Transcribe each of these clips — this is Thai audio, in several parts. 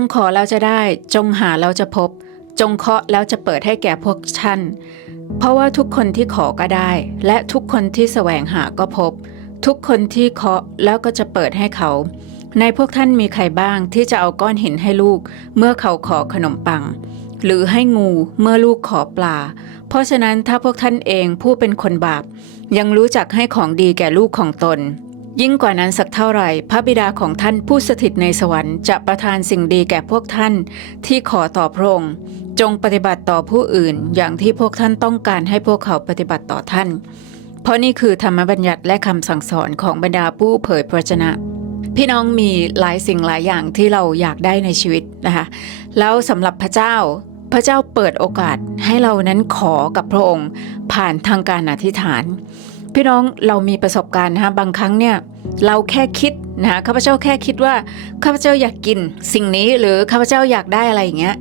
งขอแล้วจะได้ จงหาแล้วจะพบ จงเคาะแล้วจะเปิดให้แก่พวกท่าน เพราะว่าทุกคนที่ขอก็ได้ และทุกคนที่แสวงหาก็พบ ทุกคนที่เคาะแล้วก็จะเปิดให้เขา ในพวกท่านมีใครบ้างที่จะเอาก้อนหินให้ลูก เมื่อเขาขอขนมปัง หรือให้งูเมื่อลูกขอปลา เพราะฉะนั้นถ้าพวกท่านเองผู้เป็นคนบาปยังรู้จักให้ของดีแก่ลูกของตน ยิ่งกว่านั้นสักเท่าไหร่ พระบิดาของท่านผู้สถิตในสวรรค์จะประทานสิ่งดีแก่พวกท่านที่ขอต่อพระองค์จงปฏิบัติต่อผู้อื่น อย่างที่พวกท่านต้องการให้พวกเขาปฏิบัติต่อท่าน เพราะนี่คือธรรมบัญญัติและคำสั่งสอนของบรรดาผู้เผยพระชนะ พี่น้องมีหลายสิ่งหลายอย่างที่เราอยากได้ในชีวิตนะคะแล้วสำหรับพระเจ้าพระเจ้าเปิดโอกาสให้เรานั้นขอกับพระองค์ผ่านทางการอธิษฐาน พี่น้องเรามีประสบการณ์นะคะบางครั้งเนี่ยเราแค่คิดนะคะข้าพเจ้าแค่คิดว่าข้าพเจ้าอยากกิน สิ่งนี้หรือข้าพเจ้าอยากได้อะไรอย่างเงี้ย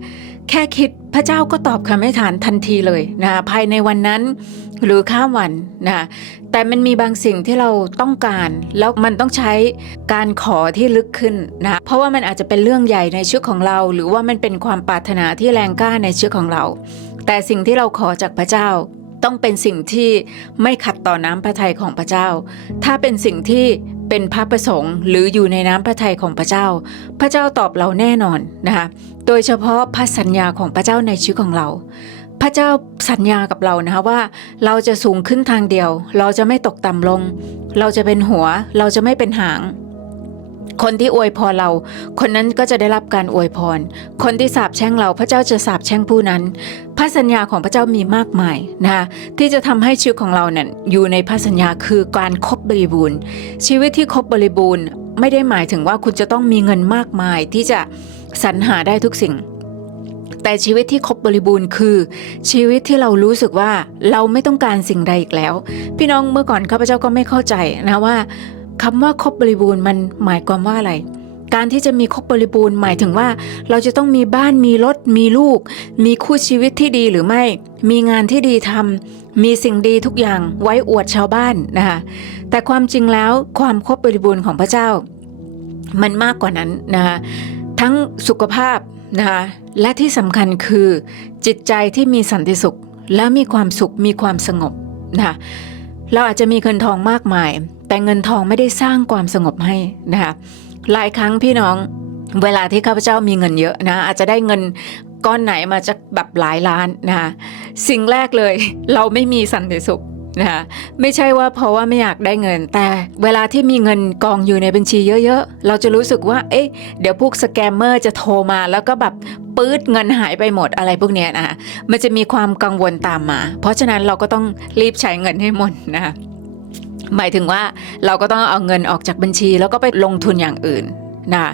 แค่คิดพระเจ้าก็ตอบคำอธิษฐานทันทีเลยนะคะภายในวันนั้นหรือข้ามวันนะคะแต่มันมีบางสิ่งที่เราต้องการ แล้วมันต้องใช้การขอที่ลึกขึ้นนะเพราะว่ามันอาจจะเป็นเรื่องใหญ่ในชีวิตของเรา หรือว่ามันเป็นความปรารถนาที่แรงกล้าในชีวิตของเรา แต่สิ่งที่เราขอจากพระเจ้า ต้องเป็นสิ่งที่ไม่ขัดต่อน้ำพระทัยของพระเจ้า ถ้าเป็นสิ่งที่เป็นพระประสงค์ หรืออยู่ในน้ำพระทัยของพระเจ้า พระเจ้าตอบเราแน่นอนนะคะโดยเฉพาะพระสัญญาของพระเจ้าในชีวิตของเรา พระเจ้าสัญญากับเรานะคะว่า เราจะสูงขึ้นทางเดียว เราจะไม่ตกต่ำลง เราจะเป็นหัว เราจะไม่เป็นหาง คนที่อวยพรเรา คนนั้นก็จะได้รับการอวยพร คนที่สาปแช่งเราพระเจ้าจะสาปแช่งผู้นั้น พระสัญญาของพระเจ้ามีมากมายนะคะที่จะทำให้ชีวิตของเราเนี่ยอยู่ในพระสัญญาคือการครบบริบูรณ์ ชีวิตที่ครบบริบูรณ์ ไม่ได้หมายถึงว่าคุณจะต้องมีเงินมากมาย ที่จะสรรหาได้ทุกสิ่ง แต่ชีวิตที่ครบบริบูรณ์คือ ชีวิตที่เรารู้สึกว่าเราไม่ต้องการสิ่งใดอีกแล้ว พี่น้องเมื่อก่อนข้าพเจ้าก็ไม่เข้าใจนะว่า คำว่าครบบริบูรณ์มันหมายความว่าอะไร การที่จะมีครบบริบูรณ์หมายถึงว่า เราจะต้องมีบ้านมีรถมีลูก มีคู่ชีวิตที่ดีหรือไม่ มีงานที่ดีทำมีสิ่งดีทุกอย่างไว้อวดชาวบ้านนะคะแต่ความจริงแล้วความครบบริบูรณ์ของพระเจ้า มันมากกว่านั้นนะคะทั้งสุขภาพนะคะและที่สำคัญคือจิตใจที่มีสันติสุข และมีความสุขมีความสงบนะคะเราอาจจะมีเงินทองมากมาย แต่เงินทองไม่ได้สร้างความสงบให้นะคะหลายครั้งพี่น้องเวลาที่ข้าพเจ้ามีเงินเยอะนะอาจจะได้เงินก้อนไหนมาจากแบบหลายล้านนะคะสิ่งแรกเลยเราไม่มีสันติสุขนะคะไม่ใช่ว่าเพราะว่าไม่อยากได้เงิน แต่เวลาที่มีเงินกองอยู่ในบัญชีเยอะๆ เราจะรู้สึกว่า เอ๊ะ เดี๋ยวพวกสแกมเมอร์จะโทรมา แล้วก็แบบปื๊ดเงินหายไปหมดอะไรพวกเนี้ยนะคะมันจะมีความกังวลตามมา เพราะฉะนั้นเราก็ต้องรีบใช้เงินให้หมดนะคะ หมายถึงว่าเราก็ต้องเอาเงินออกจากบัญชี แล้วก็ไปลงทุนอย่างอื่นนะ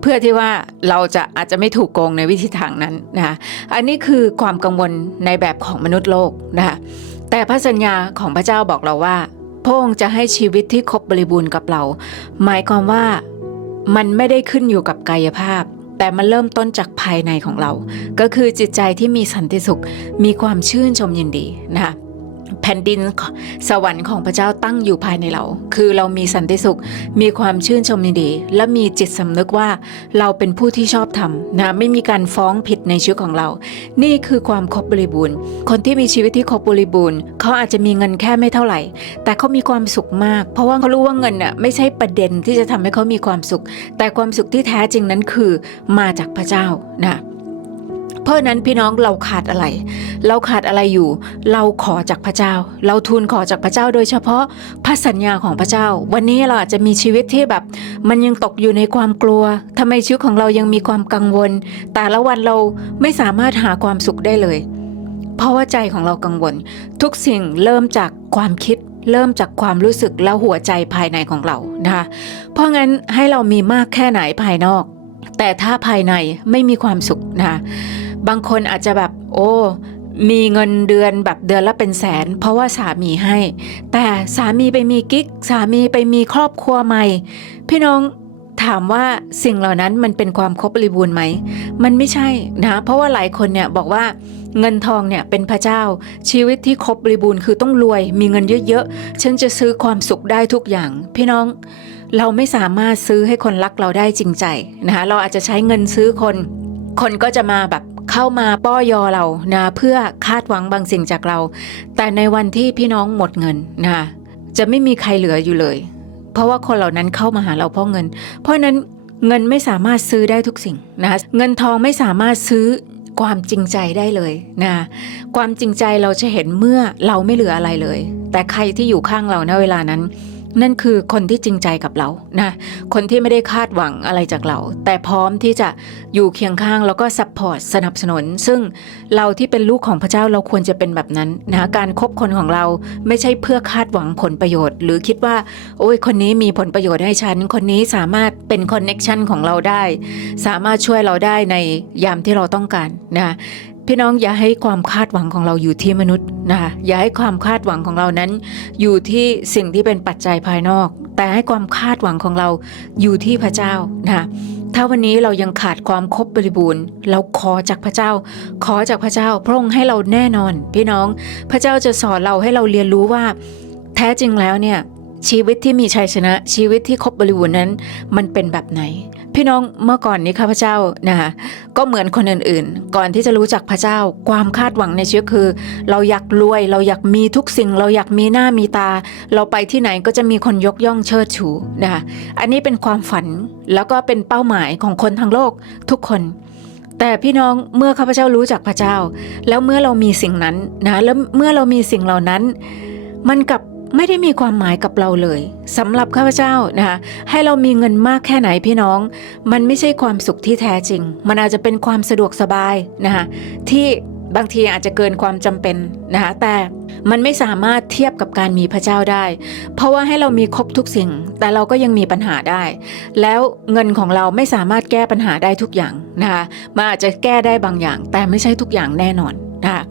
เพื่อที่ว่าเราจะอาจจะไม่ถูกโกงในวิธีทางนั้นนะอันนี้คือความกังวลในแบบของมนุษย์โลกนะคะแต่พระสัญญาของพระเจ้าบอกเราว่าพระองค์จะให้ชีวิตที่ครบบริบูรณ์กับเรา หมายความว่ามันไม่ได้ขึ้นอยู่กับกายภาพ แต่มันเริ่มต้นจากภายในของเรา ก็คือจิตใจที่มีสันติสุขมีความชื่นชมยินดีนะคะ แผ่นดินสวรรค์ของพระเจ้าตั้งอยู่ภายในเรา คือเรามีสันติสุข มีความชื่นชมยินดี และมีจิตสำนึกว่าเราเป็นผู้ที่ชอบธรรมนะไม่มีการฟ้องผิดในชีวิตของเรา นี่คือความครบบริบูรณ์ คนที่มีชีวิตที่ครบบริบูรณ์เขาอาจจะมีเงินแค่ไม่เท่าไหร่ แต่เขามีความสุขมาก เพราะว่าเขารู้ว่าเงินน่ะไม่ใช่ประเด็นที่จะทำให้เขามีความสุข แต่ความสุขที่แท้จริงนั้นคือมาจากพระเจ้านะ เพราะนั้นพี่น้องเราขาดอะไร เราขาดอะไรอยู่ เราขอจากพระเจ้า เราทูลขอจากพระเจ้า โดยเฉพาะพระสัญญาของพระเจ้า วันนี้เราอาจจะมีชีวิตที่แบบ มันยังตกอยู่ในความกลัวทำไมชีวิตของเรายังมีความกังวล แต่ละวันเราไม่สามารถหาความสุขได้เลย เพราะว่าใจของเรากังวล ทุกสิ่งเริ่มจากความคิดเริ่มจากความรู้สึกและหัวใจภายในของเรานะคะ เพราะงั้นให้เรามีมากแค่ไหนภายนอก แต่ถ้าภายในไม่มีความสุขนะคะ บางคนอาจจะแบบ โอ้ มีเงินเดือนแบบเดือนละเป็นแสน เพราะว่าสามีให้ แต่สามีไปมีกิ๊ก สามีไปมีครอบครัวใหม่ พี่น้องถามว่าสิ่งเหล่านั้นมันเป็นความครบบริบูรณ์ไหม มันไม่ใช่นะเพราะว่าหลายคนเนี่ยบอกว่าเงินทองเนี่ยเป็นพระเจ้าชีวิตที่ครบบริบูรณ์คือต้องรวย มีเงินเยอะๆ ฉันจะซื้อความสุขได้ทุกอย่าง พี่น้องเราไม่สามารถซื้อให้คนรักเราได้จริงใจนะคะเราอาจจะใช้เงินซื้อคน คนก็จะมาแบบ เข้ามาป้อยอเรานะเพื่อคาดหวังบางสิ่งจากเรา แต่ในวันที่พี่น้องหมดเงินนะจะไม่มีใครเหลืออยู่เลย เพราะว่าคนเหล่านั้นเข้ามาหาเราเพราะเงิน เพราะนั้นเงินไม่สามารถซื้อได้ทุกสิ่งนะคะเงินทองไม่สามารถซื้อความจริงใจได้เลยนะความจริงใจเราจะเห็นเมื่อเราไม่เหลืออะไรเลย แต่ใครที่อยู่ข้างเราณเวลานั้น นั่นคือคนที่จริงใจกับเรานะคนที่ไม่ได้คาดหวังอะไรจากเรา แต่พร้อมที่จะอยู่เคียงข้างแล้วก็ซัพพอร์ตสนับสนุน ซึ่งเราที่เป็นลูกของพระเจ้าเราควรจะเป็นแบบนั้นนะการคบคนของเราไม่ใช่เพื่อคาดหวังผลประโยชน์ หรือคิดว่า โอ้ยคนนี้มีผลประโยชน์ให้ฉัน คนนี้สามารถเป็นคอนเน็ชันของเราได้ สามารถช่วยเราได้ในยามที่เราต้องการนะ พี่น้องอย่าให้ความคาดหวังของเราอยู่ที่มนุษย์นะคะอย่าให้ความคาดหวังของเรานั้น อยู่ที่สิ่งที่เป็นปัจจัยภายนอก แต่ให้ความคาดหวังของเราอยู่ที่พระเจ้านะคะถ้าวันนี้เรายังขาดความครบบริบูรณ์ เราขอจากพระเจ้า ขอจากพระเจ้าพระองค์ให้เราแน่นอน พี่น้องพระเจ้าจะสอนเราให้เราเรียนรู้ว่า แท้จริงแล้วเนี่ยชีวิตที่มีชัยชนะชีวิตที่ครบบริบูรณ์นั้น มันเป็นแบบไหน พี่น้องเมื่อก่อนนี้ข้าพเจ้านะคะก็เหมือนคนอื่นๆ ก่อนที่จะรู้จักพระเจ้า ความคาดหวังในชีวิตคือ เราอยากรวย เราอยากมีทุกสิ่ง เราอยากมีหน้ามีตา เราไปที่ไหนก็จะมีคนยกย่องเชิดชูนะคะอันนี้เป็นความฝันแล้วก็เป็นเป้าหมายของคนทั้งโลกทุกคนแต่พี่น้องเมื่อข้าพเจ้ารู้จักพระเจ้า แล้วเมื่อเรามีสิ่งนั้นนะแล้วเมื่อเรามีสิ่งเหล่านั้น มันกลับ ไม่ได้มีความหมายกับเราเลยสำหรับข้าพเจ้านะคะให้เรามีเงินมากแค่ไหนพี่น้อง มันไม่ใช่ความสุขที่แท้จริง มันอาจจะเป็นความสะดวกสบายนะคะที่บางทีอาจจะเกินความจำเป็นนะคะแต่มันไม่สามารถเทียบกับการมีพระเจ้าได้ เพราะว่าให้เรามีครบทุกสิ่ง แต่เราก็ยังมีปัญหาได้ แล้วเงินของเราไม่สามารถแก้ปัญหาได้ทุกอย่างนะคะมันอาจจะแก้ได้บางอย่าง แต่ไม่ใช่ทุกอย่างแน่นอนนะคะ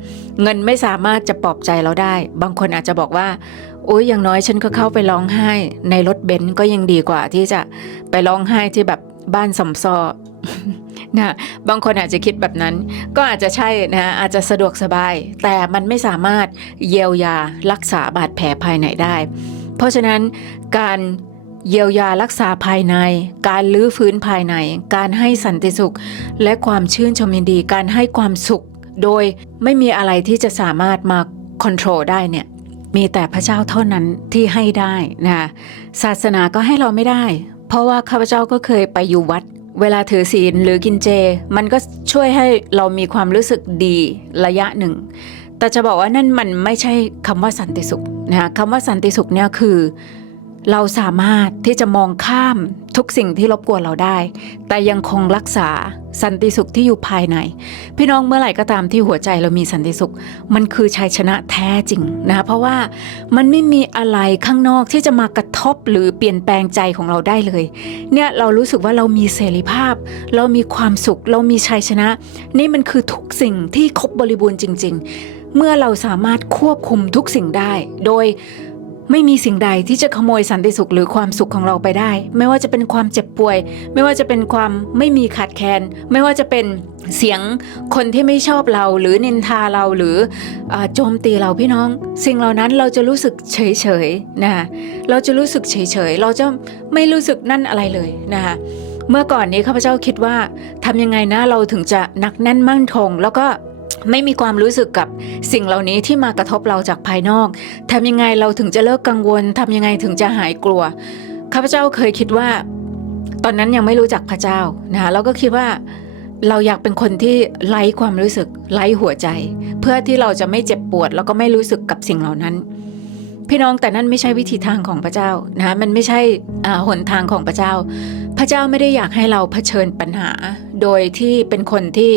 เงินไม่สามารถจะปลอบใจเราได้ บางคนอาจจะบอกว่า โอ้ยอย่างน้อยฉันก็เข้าไปร้องไห้ ในรถเบนซ์ก็ยังดีกว่าที่จะไปร้องไห้ที่แบบบ้านสมซอนะบางคนอาจจะคิดแบบนั้น ก็อาจจะใช่นะอาจจะสะดวกสบาย แต่มันไม่สามารถเยียวยารักษาบาดแผลภายในได้ เพราะฉะนั้นการเยียวยารักษาภายใน การลื้อฟื้นภายใน การให้สันติสุข และความชื่นชมยินดี การให้ความสุข โดยไม่มีอะไรที่จะสามารถมาคอนโทรลได้เนี่ย มีแต่พระเจ้าเท่านั้นที่ให้ได้นะศาสนาก็ให้เราไม่ได้ เพราะว่าข้าพเจ้าก็เคยไปอยู่วัด เวลาถือศีลหรือกินเจ มันก็ช่วยให้เรามีความรู้สึกดีระยะหนึ่ง แต่จะบอกว่านั่นมันไม่ใช่คำว่าสันติสุขนะคะคำว่าสันติสุขเนี่ยคือ เราสามารถที่จะมองข้ามทุกสิ่งที่รบกวนเราได้ แต่ยังคงรักษาสันติสุขที่อยู่ภายใน พี่น้องเมื่อไหร่ก็ตามที่หัวใจเรามีสันติสุข มันคือชัยชนะแท้จริงนะคะเพราะว่ามันไม่มีอะไรข้างนอกที่จะมากระทบหรือเปลี่ยนแปลงใจของเราได้เลย เนี่ยเรารู้สึกว่าเรามีเสรีภาพ เรามีความสุข เรามีชัยชนะ นี่มันคือทุกสิ่งที่ครบบริบูรณ์จริง ๆ เมื่อเราสามารถควบคุมทุกสิ่งได้ โดย ไม่มีสิ่งใดที่จะขโมยสันติสุขหรือความสุขของเราไปได้ ไม่ว่าจะเป็นความเจ็บป่วย ไม่ว่าจะเป็นความไม่มีขาดแคลนไม่ว่าจะเป็นเสียงคนที่ไม่ชอบเรา หรือนินทาเราหรือโจมตีเราพี่น้อง สิ่งเหล่านั้นเราจะรู้สึกเฉยเฉยๆนะคะเราจะรู้สึกเฉยเฉยๆเราจะไม่รู้สึกนั่นอะไรเลยนะคะเมื่อก่อนนี้ข้าพเจ้าคิดว่าทำยังไงนะเราถึงจะหนักแน่นมั่นคง แล้วก็ ไม่มีความรู้สึกกับสิ่งเหล่านี้ที่มากระทบเราจากภายนอกทำยังไงเราถึงจะเลิกกังวลทำยังไงถึงจะหายกลัวข้าพเจ้าเคยคิดว่า ตอนนั้นยังไม่รู้จักพระเจ้านะคะแล้วก็คิดว่าเราอยากเป็นคนที่ไร้ความรู้สึกไร้หัวใจ เพื่อที่เราจะไม่เจ็บปวด แล้วก็ไม่รู้สึกกับสิ่งเหล่านั้น พี่น้องแต่นั่นไม่ใช่วิธีทางของพระเจ้านะคะมันไม่ใช่หนทางของพระเจ้า พระเจ้าไม่ได้อยากให้เราเผชิญปัญหา โดยที่เป็นคนที่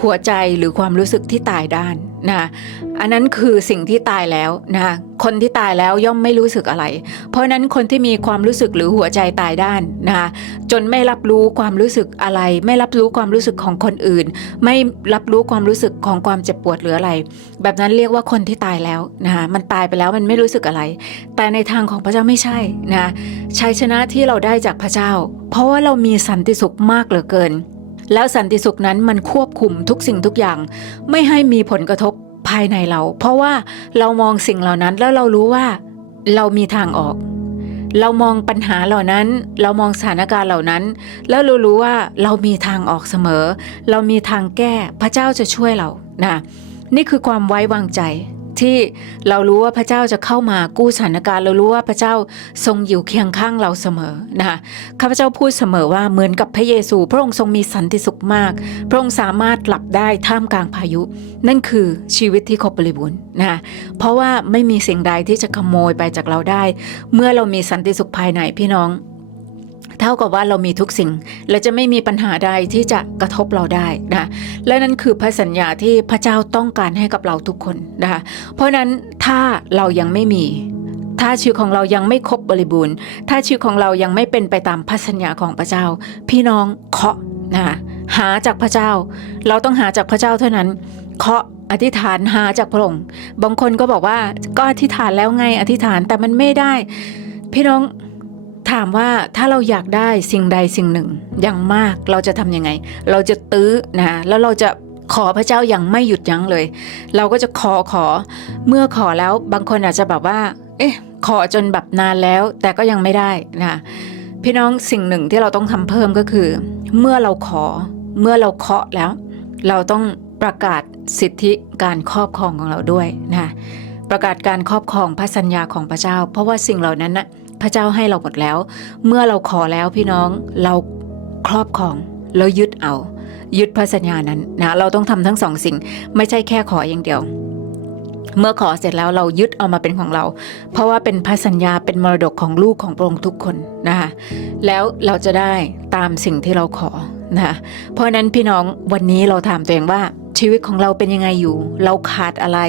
หัวใจหรือความรู้สึกที่ตายด้านนะอันนั้นคือสิ่งที่ตายแล้วนะคนที่ตายแล้วย่อมไม่รู้สึกอะไร เพราะนั้นคนที่มีความรู้สึกหรือหัวใจตายด้านนะจนไม่รับรู้ความรู้สึกอะไร ไม่รับรู้ความรู้สึกของคนอื่น ไม่รับรู้ความรู้สึกของความเจ็บปวดหรืออะไร แบบนั้นเรียกว่าคนที่ตายแล้วนะคะมันตายไปแล้วมันไม่รู้สึกอะไร แต่ในทางของพระเจ้าไม่ใช่นะชัยชนะที่เราได้จากพระเจ้า เพราะว่าเรามีสันติสุขมากเหลือเกิน แล้วสันติสุขนั้นมันควบคุมทุกสิ่งทุกอย่าง ไม่ให้มีผลกระทบภายในเรา เพราะว่าเรามองสิ่งเหล่านั้นแล้วเรารู้ว่าเรามีทางออก เรามองปัญหาเหล่านั้น เรามองสถานการณ์เหล่านั้น แล้วเรารู้ว่าเรามีทางออกเสมอ เรามีทางแก้พระเจ้าจะช่วยเรานะนี่คือความไว้วางใจ ที่เรารู้ว่าพระเจ้าจะเข้ามากู้สถานการณ์ เรารู้ว่าพระเจ้าทรงอยู่เคียงข้างเราเสมอนะคะข้าพเจ้าพูดเสมอว่าเหมือนกับพระเยซู พระองค์ทรงมีสันติสุขมาก พระองค์สามารถหลับได้ท่ามกลางพายุ นั่นคือชีวิตที่ครบบริบูรณ์นะคะเพราะว่าไม่มีสิ่งใดที่จะขโมยไปจากเราได้ เมื่อเรามีสันติสุขภายในพี่น้อง เท่ากับว่าเรามีทุกสิ่ง และจะไม่มีปัญหาใดที่จะกระทบเราได้นะและนั่นคือพระสัญญาที่พระเจ้าต้องการให้กับเราทุกคนนะคะเพราะนั้นถ้าเรายังไม่มีถ้าชีวิตของเรายังไม่ครบบริบูรณ์ ถ้าชีวิตของเรายังไม่เป็นไปตามพระสัญญาของพระเจ้า พี่น้องเคาะนะคะหาจากพระเจ้า เราต้องหาจากพระเจ้าเท่านั้น เคาะอธิษฐานหาจากพระองค์ บางคนก็บอกว่าก็อธิษฐานแล้วไงอธิษฐานแต่มันไม่ได้ พี่น้อง ถามว่าถ้าเราอยากได้สิ่งใดสิ่งหนึ่งอย่างมากเราจะทำยังไง เราจะตื้อนะแล้วเราจะขอพระเจ้าอย่างไม่หยุดยั้งเลย เราก็จะขอขอเมื่อขอแล้วบางคนอาจจะแบบว่า เอ๊ะ ขอจนแบบนานแล้ว แต่ก็ยังไม่ได้นะพี่น้องสิ่งหนึ่งที่เราต้องทำเพิ่มก็คือ เมื่อเราขอเมื่อเราเคาะแล้ว เราต้องประกาศสิทธิการครอบครองของเราด้วยนะประกาศการครอบครองพระสัญญาของพระเจ้า เพราะว่าสิ่งเหล่านั้นน่ะ พระเจ้าให้เราหมดแล้ว เมื่อเราขอแล้วพี่น้องเราครอบครองแล้วยึดเอา ยึดพระสัญญานั้นนะเราต้องทำทั้งสองสิ่ง ไม่ใช่แค่ขออย่างเดียว เมื่อขอเสร็จแล้วเรายึดเอามาเป็นของเรา เพราะว่าเป็นพระสัญญาเป็นมรดกของลูกของพระองค์ทุกคนนะคะแล้วเราจะได้ตามสิ่งที่เราขอนะคะเพราะนั้นพี่น้องวันนี้เราถามตัวเองว่าชีวิตของเราเป็นยังไงอยู่ เราขาดอะไร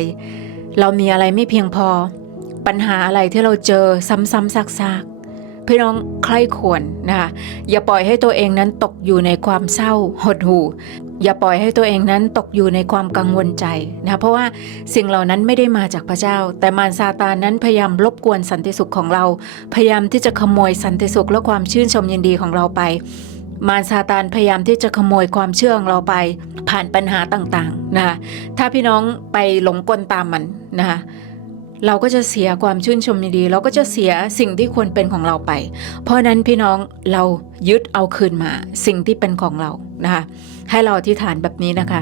เรามีอะไรไม่เพียงพอ ปัญหาอะไรที่เราเจอซ้ำๆซากๆ พี่น้องใคร่ควรนะคะอย่าปล่อยให้ตัวเองนั้นตกอยู่ในความเศร้าหดหู่ อย่าปล่อยให้ตัวเองนั้นตกอยู่ในความกังวลใจนะเพราะว่าสิ่งเหล่านั้นไม่ได้มาจากพระเจ้า แต่มารซาตานนั้นพยายามรบกวนสันติสุขของเรา พยายามที่จะขโมยสันติสุขและความชื่นชมยินดีของเราไปมารซาตานพยายามที่จะขโมยความเชื่อของเราไปผ่านปัญหาต่างๆนะคะถ้าพี่น้องไปหลงกลตามมันนะคะ เราก็จะเสียความชื่นชมยินดี เราก็จะเสียสิ่งที่ควรเป็นของเราไป เพราะฉะนั้นพี่น้องเรายึดเอาคืนมา สิ่งที่เป็นของเรานะคะ ให้เราอธิษฐานแบบนี้นะคะ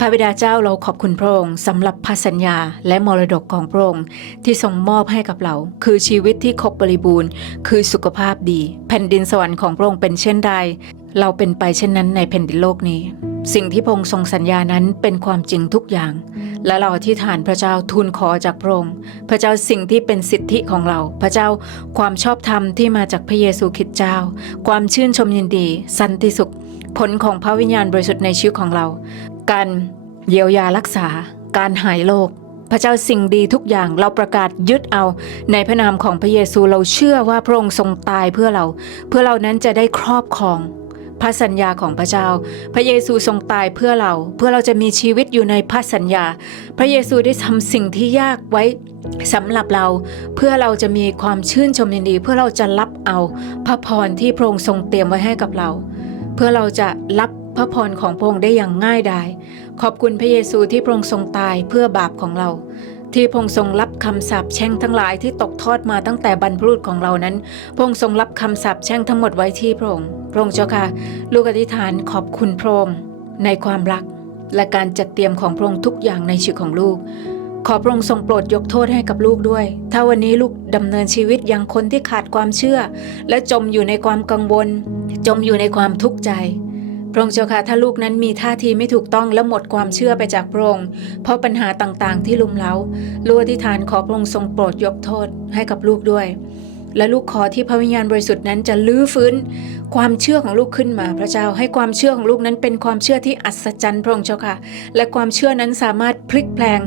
พระบิดาเจ้าเราขอบคุณพระองค์สำหรับพันสัญญาและมรดกของพระองค์ที่ทรงมอบให้กับเรา คือชีวิตที่ครบบริบูรณ์ คือสุขภาพดี แผ่นดินสวรรค์ของพระองค์เป็นเช่นใด เราเป็นไปเช่นนั้นในแผ่นดินโลกนี้ สิ่งที่พระองค์ทรงสัญญานั้นเป็นความจริงทุกอย่าง และเราอธิษฐานพระเจ้าทูลขอจากพระองค์พระเจ้าสิ่งที่เป็นสิทธิของเรา พระเจ้าความชอบธรรมที่มาจากพระเยซูคริสต์เจ้า ความชื่นชมยินดี สันติสุขผลของพระวิญญาณบริสุทธิ์ในชีวิตของเรา การเยียวยารักษา การหายโรคพระเจ้าสิ่งดีทุกอย่างเราประกาศยึดเอา ในพระนามของพระเยซูเราเชื่อว่าพระองค์ทรงตายเพื่อเรา เพื่อเรานั้นจะได้ครอบครองพระสัญญาของพระเจ้า พระเยซูทรงตายเพื่อเรา เพื่อเราจะมีชีวิตอยู่ในพระสัญญา พระเยซูได้ทำสิ่งที่ยากไว้สำหรับเรา เพื่อเราจะมีความชื่นชมยินดี เพื่อเราจะรับเอาพระพรที่พระองค์ทรงเตรียมไว้ให้กับเรา เพื่อเราจะรับ พระพรของพระองค์ได้อย่างง่ายดาย ขอบคุณพระเยซูที่พระองค์ทรงตายเพื่อบาปของเรา ที่พระองค์ทรงรับคำสาปแช่งทั้งหลายที่ตกทอดมาตั้งแต่บรรพบุรุษของเรานั้นพระองค์ทรงรับคำสาปแช่งทั้งหมดไว้ที่พระองค์พระองค์เจ้าค่ะ ลูกอธิษฐานขอบคุณพระองค์ในความรัก และการจัดเตรียมของพระองค์ทุกอย่างในชีวิตของลูกขอพระองค์ทรงโปรดยกโทษให้กับลูกด้วย ถ้าวันนี้ลูกดำเนินชีวิตอย่างคนที่ขาดความเชื่อ และจมอยู่ในความกังวล จมอยู่ในความทุกข์ใจ ระองค์เจ้าค่ะถ้าลูกนั้นมีท่าทีไม่ถูกต้องและหมดความเชื่อไปจากพระองค์เพราะปัญหาต่างๆ ที่ลุมเล้าลูกอธิษฐานขอพระองค์ทรงโปรดยกโทษให้กับลูกด้วย และลูกขอที่พระวิญญาณบริสุทธิ์นั้นจะลื้อฟื้น ความเชื่อของลูกขึ้นมา พระเจ้าให้ความเชื่อของลูกนั้นเป็นความเชื่อที่อัศจรรย์พระองค์เจ้าค่ะ และความเชื่อนั้นสามารถพลิกแปลง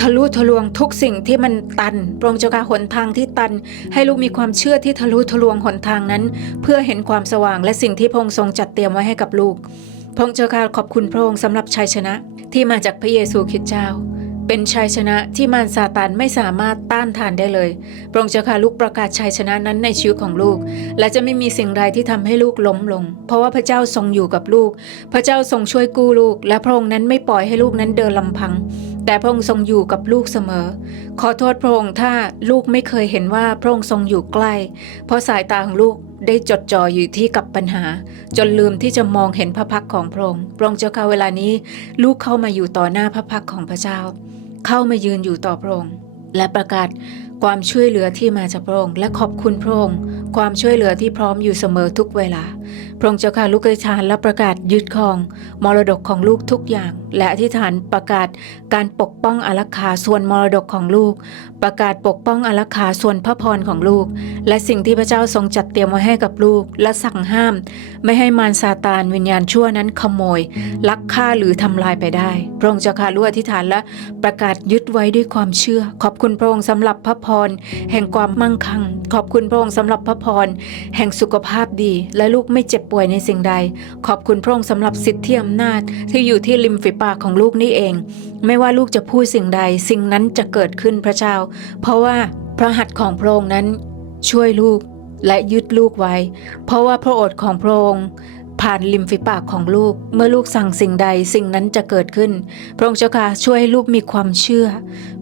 ทะลุทะลวงทุกสิ่งที่มันตันพระองค์เจ้าค่ะหนทางที่ตัน ให้ลูกมีความเชื่อที่ทะลุทะลวงหนทางนั้น เพื่อเห็นความสว่างและสิ่งที่พระองค์ทรงจัดเตรียมไว้ให้กับลูกพระองค์เจ้าค่ะขอบคุณพระองค์สำหรับชัยชนะที่มาจากพระเยซูคริสต์เจ้า เป็นชัยชนะที่มารซาตานไม่สามารถต้านทานได้เลยพระองค์เจ้าค่ะลูกประกาศชัยชนะนั้นในชีวิตของลูก และจะไม่มีสิ่งใดที่ทำให้ลูกล้มลง เพราะว่าพระเจ้าทรงอยู่กับลูก พระเจ้าทรงช่วยกู้ลูก และพระองค์นั้นไม่ปล่อยให้ลูกนั้นเดินลำพัง แต่พระองค์ทรงอยู่กับลูกเสมอ ขอโทษพระองค์ถ้าลูกไม่เคยเห็นว่าพระองค์ทรงอยู่ใกล้ เพราะสายตาของลูกได้จดจ่ออยู่ที่กับปัญหา จนลืมที่จะมองเห็นพระพักของพระองค์พระองค์เจ้าค่ะเวลานี้ ลูกเข้ามาอยู่ต่อหน้าพระพักของพระเจ้า เข้ามายืนอยู่ต่อพระองค์และประกาศความช่วยเหลือที่มาจากพระองค์และขอบคุณพระองค์ความช่วยเหลือที่พร้อมอยู่เสมอทุกเวลา พระองค์เจ้าค่ะลูกอธิษฐานและประกาศยึดครอง มรดกของลูกทุกอย่าง และอธิษฐานประกาศการปกป้องอารักขาส่วนมรดกของลูก ประกาศปกป้องอารักขาส่วนพระพรของลูก และสิ่งที่พระเจ้าทรงจัดเตรียมไว้ให้กับลูก และสั่งห้าม ไม่ให้มารซาตานวิญญาณชั่วนั้นขโมย ลักฆ่าหรือทำลายไปได้ พระองค์เจ้าค่ะลูกอธิษฐานและประกาศยึดไว้ด้วยความเชื่อ ขอบคุณพระองค์สำหรับพระพรแห่งความมั่งคั่ง ขอบคุณพระองค์สำหรับพระพรแห่งสุขภาพดีและลูกไม่เจ็บป่วยในสิ่งใด ขอบคุณพระองค์สำหรับสิทธิอำนาจที่อยู่ที่ริมฝีปากของลูกนี่เอง ไม่ว่าลูกจะพูดสิ่งใด สิ่งนั้นจะเกิดขึ้นพระเจ้า เพราะว่าพระหัตถ์ของพระองค์นั้นช่วยลูกและยึดลูกไว้ เพราะว่าพระโอษฐ์ของพระองค์ ผ่านริมฝีปากของลูก เมื่อลูกสั่งสิ่งใดสิ่งนั้นจะเกิดขึ้น พระองค์เจ้าค่ะช่วยให้ลูกมีความเชื่อ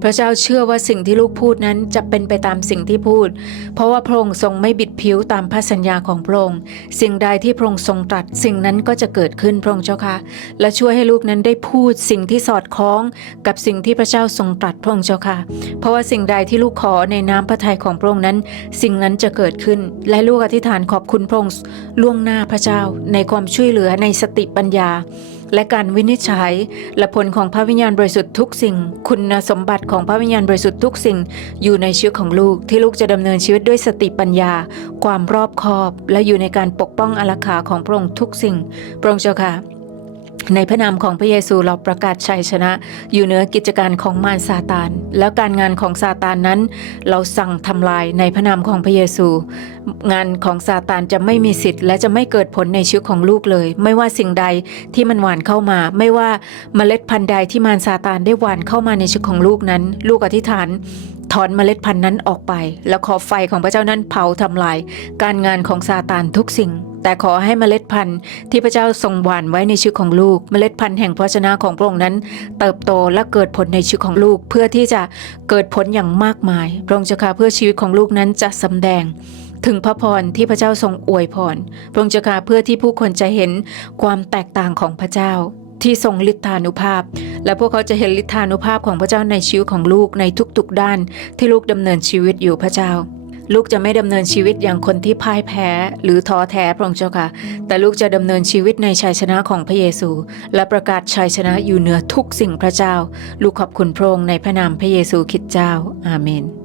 พระเจ้าเชื่อว่าสิ่งที่ลูกพูดนั้นจะเป็นไปตามสิ่งที่พูด เพราะว่าพระองค์ทรงไม่บิดผิวตามพระสัญญาของพระองค์สิ่งใดที่พระองค์ทรงตรัสสิ่งนั้นก็จะเกิดขึ้นพระองค์เจ้าค่ะ และช่วยให้ลูกนั้นได้พูดสิ่งที่สอดคล้อง กับสิ่งที่พระเจ้าทรงตรัสพระองค์เจ้าค่ะ เพราะว่าสิ่งใดที่ลูกขอในน้ำพระทัยของพระองค์นั้น สิ่งนั้นจะเกิดขึ้น และลูกอธิษฐานขอบคุณพระองค์ล่วงหน้าพระเจ้าในความช่วยเหลือในสติปัญญา และการวินิจฉัยและผลของพระวิญญาณบริสุทธิ์ทุกสิ่ง คุณสมบัติของพระวิญญาณบริสุทธิ์ทุกสิ่ง อยู่ในชีวิตของลูกที่ลูกจะดำเนินชีวิตด้วยสติปัญญา ความรอบคอบ และอยู่ในการปกป้องอารักขาของพระองค์ทุกสิ่งพระองค์เจ้าค่ะ ในพระนามของพระเยซูเราประกาศชัยชนะ อยู่เหนือกิจการของมารซาตาน แล้วการงานของซาตานนั้น เราสั่งทำลายในพระนามของพระเยซู งานของซาตานจะไม่มีสิทธิ์ และจะไม่เกิดผลในชีวิตของลูกเลย ไม่ว่าสิ่งใดที่มันหวานเข้ามา ไม่ว่าเมล็ดพันธุ์ใดที่มารซาตานได้หวานเข้ามาในชีวิตของลูกนั้น ลูกอธิษฐานถอนเมล็ดพันธุ์นั้นออกไป แล้วขอไฟของพระเจ้านั้นเผาทำลาย การงานของซาตานทุกสิ่ง แต่ขอให้เมล็ดพันธุ์ที่พระเจ้าทรงหว่านไว้ในชีวิตของลูก เมล็ดพันธุ์แห่งพระชนะของพระองค์นั้น เติบโตและเกิดผลในชีวิตของลูก เพื่อที่จะเกิดผลอย่างมากมายพระองค์เจ้าค่ะเพื่อชีวิตของลูกนั้นจะสำแดงถึงพระพรที่พระเจ้าทรงอวยพร พระองค์เจ้าค่ะเพื่อที่ผู้คนจะเห็นความแตกต่างของพระเจ้า ที่ทรงฤทธานุภาพ และพวกเขาจะเห็นฤทธานุภาพของพระเจ้าในชีวิตของลูกในทุกๆด้านที่ลูกดำเนินชีวิตอยู่พระเจ้า ลูกจะไม่ดำเนินชีวิตอย่างคนที่พ่ายแพ้ หรือท้อแท้พระองค์เจ้าค่ะ แต่ลูกจะดำเนินชีวิตในชัยชนะของพระเยซู และประกาศชัยชนะอยู่เหนือทุกสิ่งพระเจ้า ลูกขอบคุณพระองค์ในพระนามพระเยซูคริดเจ้า อาเมน